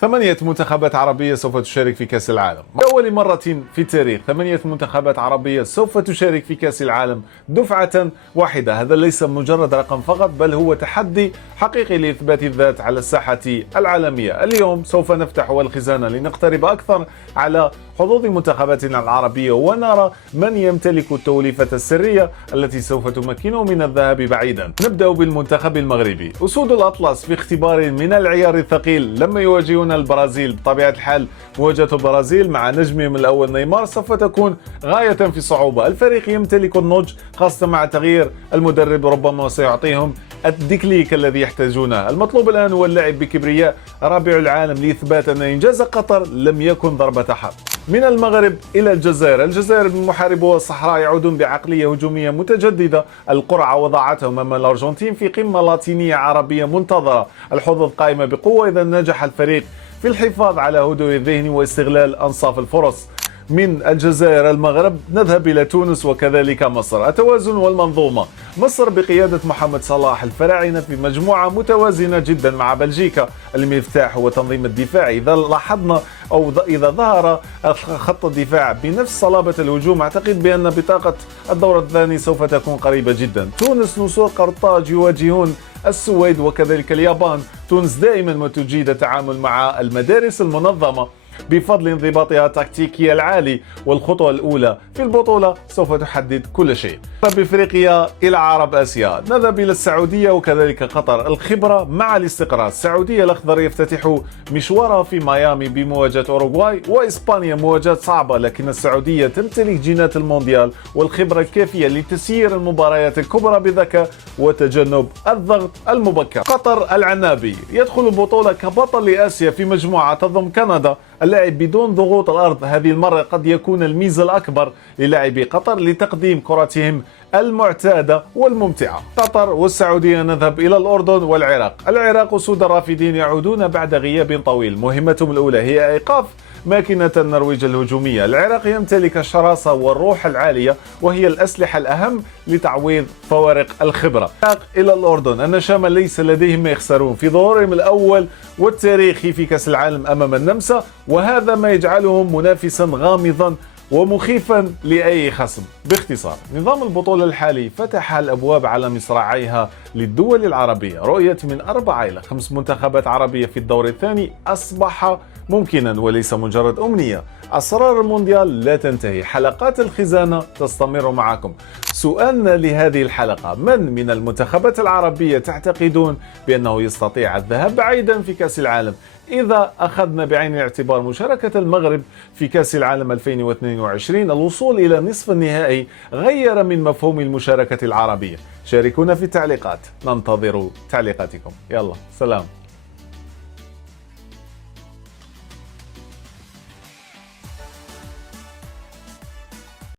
8 منتخبات عربية سوف تشارك في كأس العالم. لأول مرة في التاريخ 8 منتخبات عربية سوف تشارك في كأس العالم دفعة واحدة. هذا ليس مجرد رقم فقط، بل هو تحدي حقيقي لإثبات الذات على الساحة العالمية. اليوم سوف نفتح الخزانة لنقترب أكثر على حظوظ منتخباتنا العربية ونرى من يمتلك التوليفة السرية التي سوف تمكنه من الذهاب بعيدا. نبدأ بالمنتخب المغربي. أسود الأطلس في اختبار من العيار الثقيل لما يواجهون البرازيل. بطبيعة الحال مواجهة البرازيل مع نجمهم الأول نيمار سوف تكون غاية في الصعوبة. الفريق يمتلك النضج، خاصة مع تغيير المدرب ربما سيعطيهم الديكليك الذي يحتاجونه. المطلوب الآن هو اللعب بكبرياء، رابع العالم، لإثبات أن إنجاز قطر لم يكن ضربة حظ. من المغرب إلى الجزائر. الجزائر بمحاربوها الصحراء يعودون بعقلية هجومية متجددة. القرعة وضعتهم أمام الأرجنتين في قمة لاتينية عربية منتظرة. الحظوظ قائمة بقوة إذا نجح الفريق في الحفاظ على هدوء الذهن واستغلال أنصاف الفرص. من الجزائر المغرب نذهب إلى تونس وكذلك مصر. التوازن والمنظومة. مصر بقيادة محمد صلاح، الفراعنة في مجموعة متوازنة جدا مع بلجيكا. المفتاح هو تنظيم الدفاع. إذا لاحظنا أو إذا ظهر خط الدفاع بنفس صلابة الهجوم، أعتقد بأن بطاقة الدور الثاني سوف تكون قريبة جدا. تونس نسور قرطاج يواجهون السويد وكذلك اليابان. تونس دائما ما تجيد التعامل مع المدارس المنظمة بفضل انضباطها التكتيكي العالي، والخطوة الأولى في البطولة سوف تحدد كل شيء. بإفريقيا إلى عرب آسيا. نذهب إلى السعودية وكذلك قطر. الخبرة مع الاستقرار. السعودية الأخضر يفتتح مشوارها في ميامي بمواجهة أوروغواي، وإسبانيا مواجهة صعبة، لكن السعودية تمتلك جينات المونديال والخبرة الكافية لتسيير المباريات الكبرى بذكاء وتجنب الضغط المبكر. قطر العنابي يدخل البطولة كبطل لآسيا في مجموعة تضم كندا. اللعب بدون ضغوط الأرض هذه المرة قد يكون الميزة الأكبر للاعبي قطر لتقديم كرتهم المعتادة والممتعة. قطر والسعودية. نذهب إلى الأردن والعراق. العراق أسود الرافدين يعودون بعد غياب طويل. مهمتهم الأولى هي إيقاف ماكينة النرويج الهجومية. العراق يمتلك الشراسة والروح العالية، وهي الأسلحة الأهم لتعويض فوارق الخبرة. إلى الأردن. النشامة ليس لديهم ما يخسرون في ظهورهم الأول والتاريخي في كأس العالم أمام النمسا، وهذا ما يجعلهم منافسا غامضا ومخيفا لأي خصم. باختصار، نظام البطولة الحالي فتح الأبواب على مصراعيها للدول العربية. رؤية من 4 إلى 5 منتخبات عربية في الدور الثاني أصبح ممكنا وليس مجرد أمنية. أسرار المونديال لا تنتهي، حلقات الخزانة تستمر معكم. سؤالنا لهذه الحلقة: من المنتخبات العربية تعتقدون بأنه يستطيع الذهاب بعيدا في كأس العالم؟ إذا أخذنا بعين الاعتبار مشاركة المغرب في كأس العالم 2022، الوصول إلى نصف النهائي غير من مفهوم المشاركة العربية. شاركونا في التعليقات، ننتظر تعليقاتكم. يلا سلام.